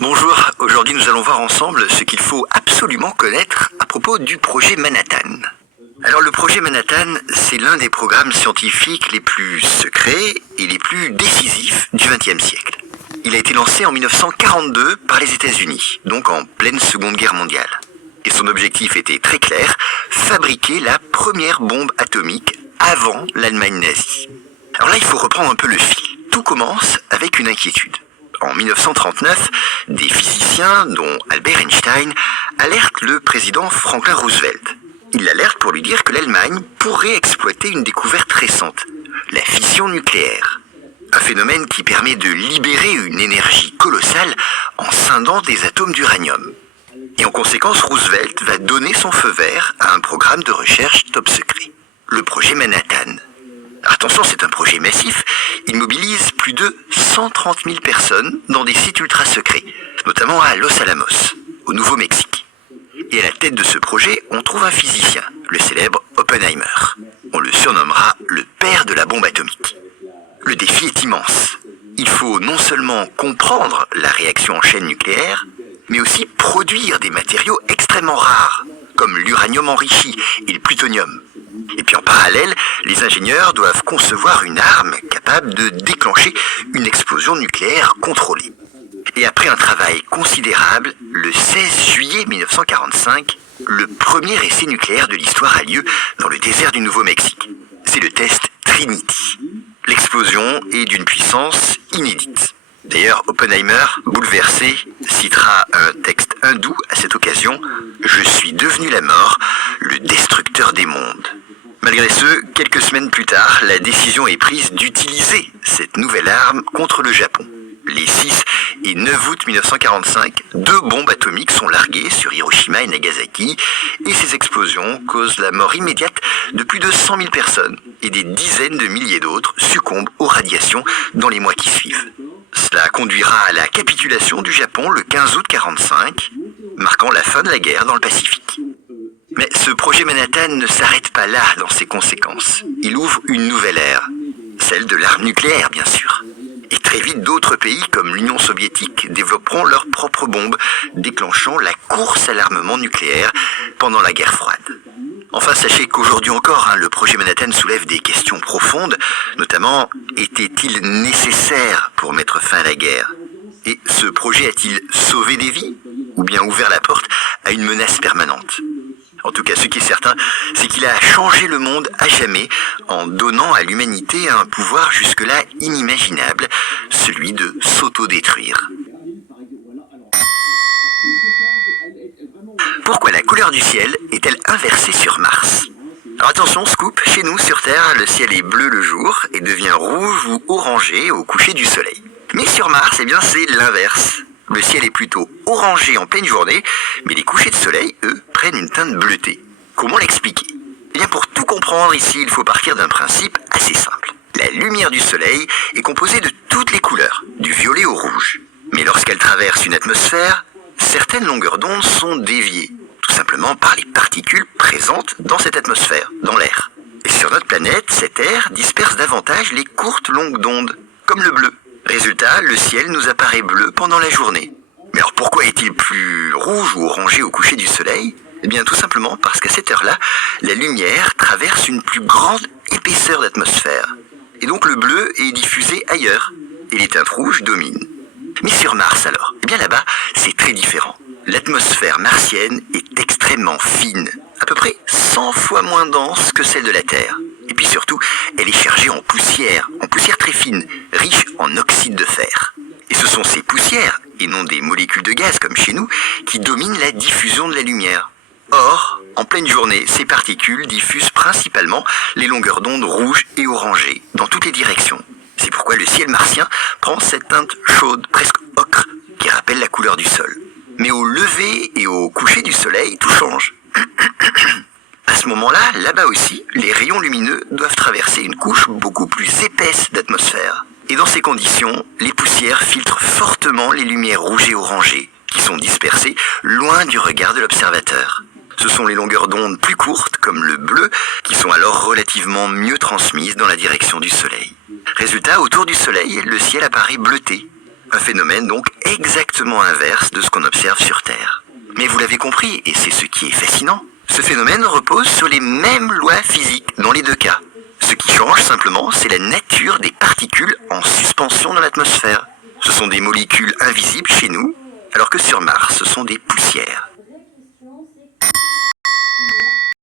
Bonjour, aujourd'hui nous allons voir ensemble ce qu'il faut absolument connaître à propos du projet Manhattan. Alors le projet Manhattan, c'est l'un des programmes scientifiques les plus secrets et les plus décisifs du XXe siècle. Il a été lancé en 1942 par les États-Unis, donc en pleine Seconde Guerre mondiale. Et son objectif était très clair, fabriquer la première bombe atomique avant l'Allemagne nazie. Alors là, il faut reprendre un peu le fil. Tout commence avec une inquiétude. En 1939, des physiciens, dont Albert Einstein, alertent le président Franklin Roosevelt. Ils l'alertent pour lui dire que l'Allemagne pourrait exploiter une découverte récente, la fission nucléaire. Un phénomène qui permet de libérer une énergie colossale en scindant des atomes d'uranium. Et en conséquence, Roosevelt va donner son feu vert à un programme de recherche top secret, le projet Manhattan. Attention, c'est un projet massif. Il mobilise plus de 130 000 personnes dans des sites ultra secrets, notamment à Los Alamos, au Nouveau-Mexique. Et à la tête de ce projet, on trouve un physicien, le célèbre Oppenheimer. On le surnommera le père de la bombe atomique. Le défi est immense. Il faut non seulement comprendre la réaction en chaîne nucléaire, mais aussi produire des matériaux extrêmement rares, comme l'uranium enrichi et le plutonium. Et puis en parallèle, les ingénieurs doivent concevoir une arme capable de déclencher une explosion nucléaire contrôlée. Et après un travail considérable, le 16 juillet 1945, le premier essai nucléaire de l'histoire a lieu dans le désert du Nouveau-Mexique. C'est le test Trinity. L'explosion est d'une puissance inédite. D'ailleurs, Oppenheimer, bouleversé, citera un texte hindou à cette occasion « Je suis devenu la mort, le destructeur des mondes ». Malgré ce, quelques semaines plus tard, la décision est prise d'utiliser cette nouvelle arme contre le Japon. Les 6 et 9 août 1945, 2 bombes atomiques sont larguées sur Hiroshima et Nagasaki et ces explosions causent la mort immédiate de plus de 100 000 personnes et des dizaines de milliers d'autres succombent aux radiations dans les mois qui suivent. Cela conduira à la capitulation du Japon le 15 août 1945, marquant la fin de la guerre dans le Pacifique. Mais ce projet Manhattan ne s'arrête pas là dans ses conséquences. Il ouvre une nouvelle ère, celle de l'arme nucléaire bien sûr. Et très vite, d'autres pays comme l'Union soviétique développeront leurs propres bombes, déclenchant la course à l'armement nucléaire pendant la guerre froide. Enfin, sachez qu'aujourd'hui encore, le projet Manhattan soulève des questions profondes, notamment, était-il nécessaire pour mettre fin à la guerre? Et ce projet a-t-il sauvé des vies? Ou bien ouvert la porte à une menace permanente? En tout cas, ce qui est certain, c'est qu'il a changé le monde à jamais en donnant à l'humanité un pouvoir jusque-là inimaginable, celui de s'autodétruire. Pourquoi la couleur du ciel est-elle inversée sur Mars? Alors attention, scoop, chez nous sur Terre, le ciel est bleu le jour et devient rouge ou orangé au coucher du soleil. Mais sur Mars, eh bien c'est l'inverse. Le ciel est plutôt orangé en pleine journée, mais les couchers de soleil, eux, prennent une teinte bleutée. Comment l'expliquer? Eh bien, pour tout comprendre ici, il faut partir d'un principe assez simple. La lumière du soleil est composée de toutes les couleurs, du violet au rouge. Mais lorsqu'elle traverse une atmosphère, certaines longueurs d'onde sont déviées, tout simplement par les particules présentes dans cette atmosphère, dans l'air. Et sur notre planète, cet air disperse davantage les courtes longues d'onde, comme le bleu. Résultat, le ciel nous apparaît bleu pendant la journée. Mais alors pourquoi est-il plus rouge ou orangé au coucher du soleil? Eh bien tout simplement parce qu'à cette heure-là, la lumière traverse une plus grande épaisseur d'atmosphère. Et donc le bleu est diffusé ailleurs, et les teintes rouges dominent. Mais sur Mars alors? Eh bien là-bas, c'est très différent. L'atmosphère martienne est extrêmement fine, à peu près 100 fois moins dense que celle de la Terre. Et puis surtout, elle est chargée en poussière très fine, riche en oxyde de fer. Et ce sont ces poussières, et non des molécules de gaz comme chez nous, qui dominent la diffusion de la lumière. Or, en pleine journée, ces particules diffusent principalement les longueurs d'onde rouges et orangées, dans toutes les directions. C'est pourquoi le ciel martien prend cette teinte chaude, presque ocre, qui rappelle la couleur du sol. Mais au lever et au coucher du soleil, tout change. À ce moment-là, là-bas aussi, les rayons lumineux doivent traverser une couche beaucoup plus épaisse d'atmosphère. Et dans ces conditions, les poussières filtrent fortement les lumières rouges et orangées, qui sont dispersées loin du regard de l'observateur. Ce sont les longueurs d'onde plus courtes, comme le bleu, qui sont alors relativement mieux transmises dans la direction du Soleil. Résultat, autour du Soleil, le ciel apparaît bleuté. Un phénomène donc exactement inverse de ce qu'on observe sur Terre. Mais vous l'avez compris, et c'est ce qui est fascinant, ce phénomène repose sur les mêmes lois physiques dans les deux cas. Ce qui change simplement, c'est la nature des particules en suspension dans l'atmosphère. Ce sont des molécules invisibles chez nous, alors que sur Mars, ce sont des poussières.